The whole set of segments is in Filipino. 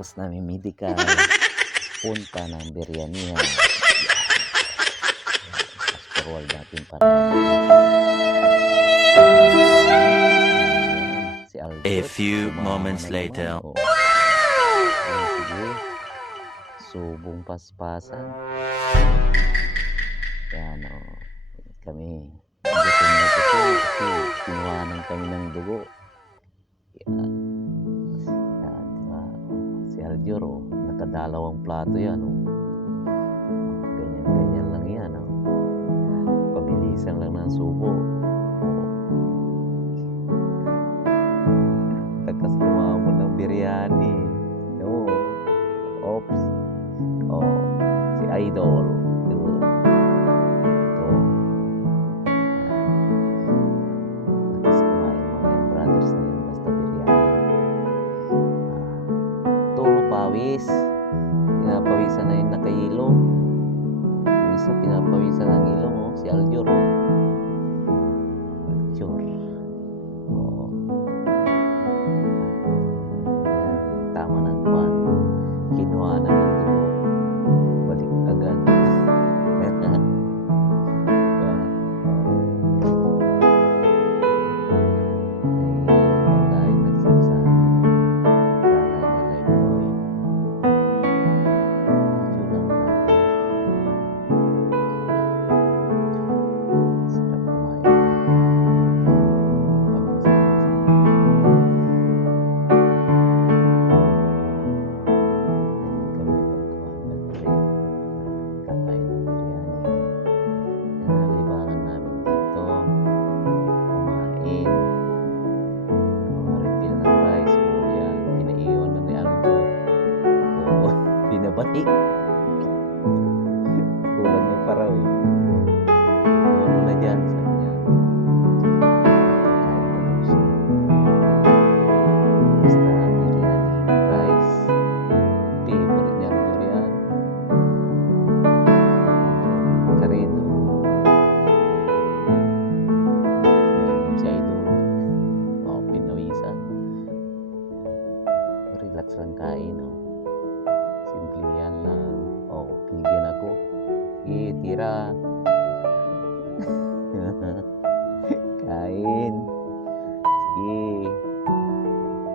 Tapos namin medical, punta ng biryanihan. Fast forward natin para si Aldo. A few moments later. Sige. Subong paspasan. Yan o. Kami. Gutom na gutom kasi kinuhanan kami ng dugo. Yan. Yan, diba? Si Aljuro, nakadalawang plato yan o. Ganyan-ganyan lang yan o. Pabilisan lang ng subo. Takas lumamon ng biryani. No. Oops. Oh, si Idol. Ito. Takas kumain mga yung brothers na yan. Basta biryani. Tulo pawis. Pinapawisan na yung nakahilom. Yung isa pinapawisan ng ilong oh. Si Aljur. Aljur. Oh. Yan. Tama ng kwan. Kinuha na ng dugo. Balik agad. Ay, nagsasabi. Sana niya live boy. Ito lang natin. Sarap kumain. Kakain ng biryani. Nalibangan namin dito. Kumain. Refill ng rice. O yan. Pinaiwan na ni Aljur. Oo. Binabati. Kulang niya pa raw eh. Ano na dyan? Sabi niya. Kakain pa daw siya. Basta biryani. Rice. Favorite niya Aljur yan. Karedo. Nainom si Idol. O, pinawisan. Relax lang kain, o. Simple yan lang. O, pinigyan ako. Sige, tira. Kain. Sige.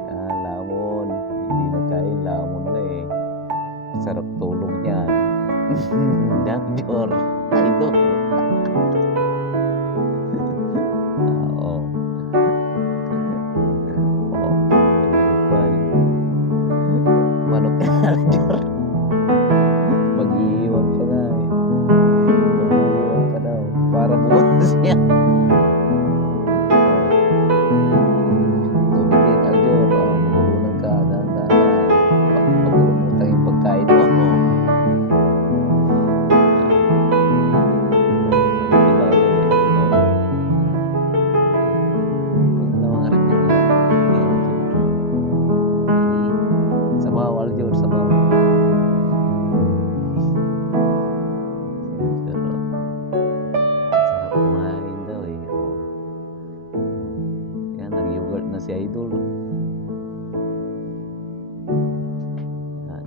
Yan, lamon. Hindi na kain, lamon na eh. Sarap tulog niyan. Dagjor. Idol. Oo. Oo. Manok ka Dagjor. Mag-iiwan pa nga eh. Mag-iiwan pa daw. Para bukas yan. Tubig din Dagjor. Magulunan ka. Dahan-dahan. Pag-ulumutan yung pagkain mo. Sabaw, Aljur, sabaw. Sarap kumain daw eh. Oh. Yan, nag-yogurt na si Idol. Yan.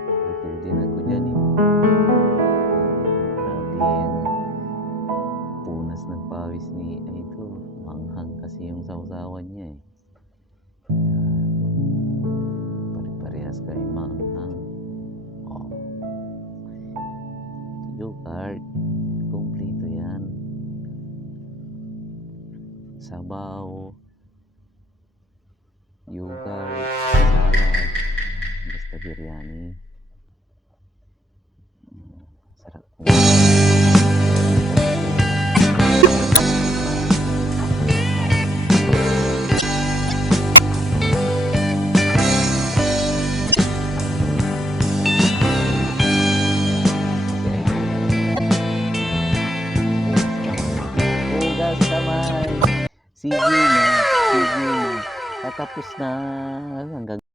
Refill din ako dyan eh. Grabe yan. Punas ng pawis ni Idol. Manghang kasi yung sausawan niya eh. Pare-parehas kami manghang. Oh. Yogurt. Kompleto yan. Sabaw. Yogurt. Salad. Basta biryani. Sarap. Hugas kamay. Sige na. Sige na. Tatapos na. Hanggang